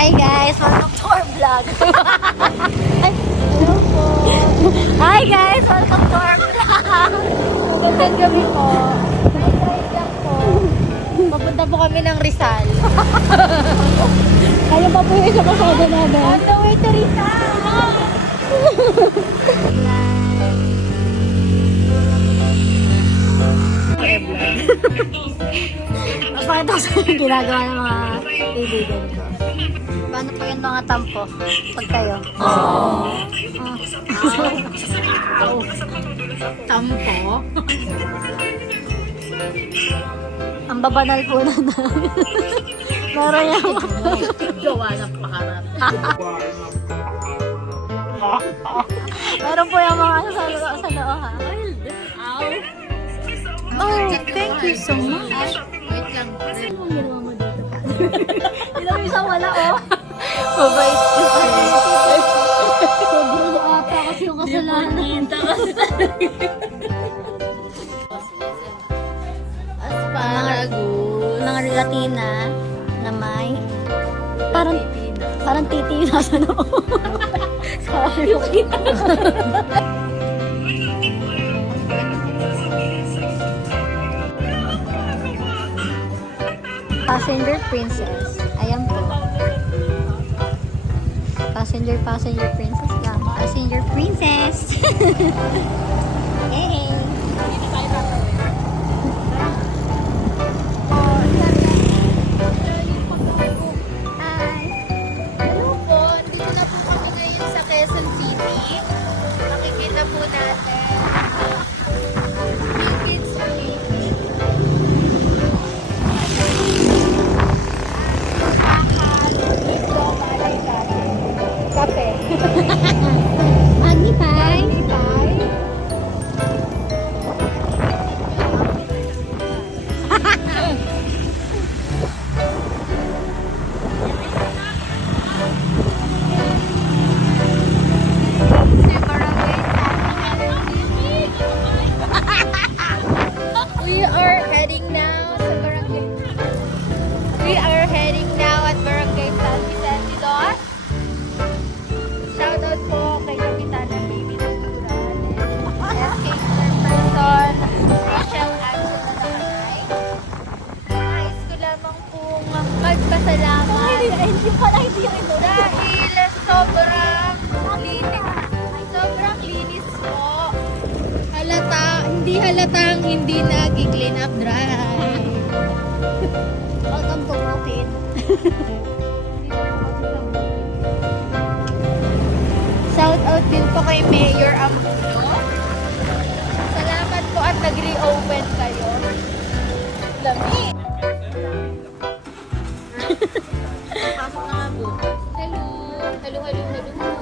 Hi guys, welcome to our vlog. Ay, hello po. Hi guys, welcome to our vlog. Magandang gabi po. Night lang po. Papunta po kami ng Rizal. Kaya pa po yung isa kasada namin. On the way to Rizal. Napakita ko sa yung ginagawa ng mga kaibigan ko. Paano po yung mga tampo pag kayo? Tampo. Ang babanal po na meron yung Gawa ng pakarap. meron po yung mga ano sa loob ha. Oh, thank you so much. Wait lang. Ano ang ginawa mo dito? Ilang isang wala oh. Mabait ko. Sobrang ata kasi yung kasalanan. Kita kasi Asparagus. Mga Latina na may parang titi yung nasa noo. Sorry. Passenger Princess. Ayan po. Passenger Princess lang. Passenger Princess. Hey. Hi. Hello po, dito na po kami ngayon sa Quezon City. Makikita po natin yung kids play. Kape. Magnify. We are heading now sa Barangay. We are heading now at Barangay San Vicente Dos. Shoutout po kay Kapitana Baby Natural and SK Person Rachel Angela Nakanay. Nais ko lamang pong magpasalamat Hindi pala, hindi yung ito. dahil sobrang linis po. Hindi halatang hindi nag-clean up dry. Welcome to Bukid. Shout out din po kay Mayor Amulo. Salamat po at nag-reopen kayo. Lami. Pasok na nga po. Hello. Hello.